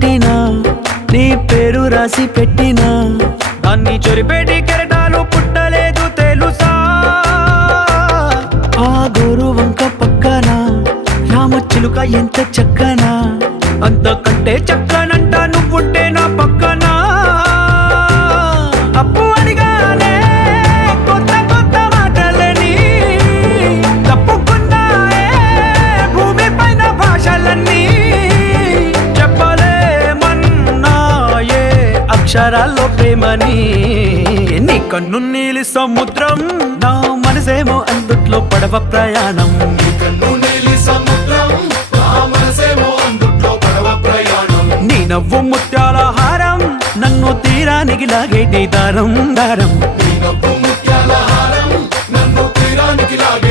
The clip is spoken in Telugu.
కట్టినా నీ పేరు రాసి పెట్టినా దాన్ని చొరిపేటి కెరటాలు పుట్టలేదు తెలుసా ఆ గోరు వంక పక్కన రామచిలుక ఎంత చక్కనా అంతకంటే చక్కనంట నువ్వుంటే నా పక్కన అప్పు అడిగానే కొత్త కొత్త మాటలని తప్పుకున్నాయే భూమి పైన భాషలన్నీ చెప్పలేమన్నాయే అక్షరాల్లో ప్రేమని నీ కన్ను నీలి సముద్రం నా మనసేమో అందుట్లో పడవ ప్రయాణం నీ నవ్వు ముత్యాల హారం నన్ను తీరానికి లాగేటి దారం దారం నీ నవ్వు ముత్యాల హారం నన్ను తీరానికి లాగే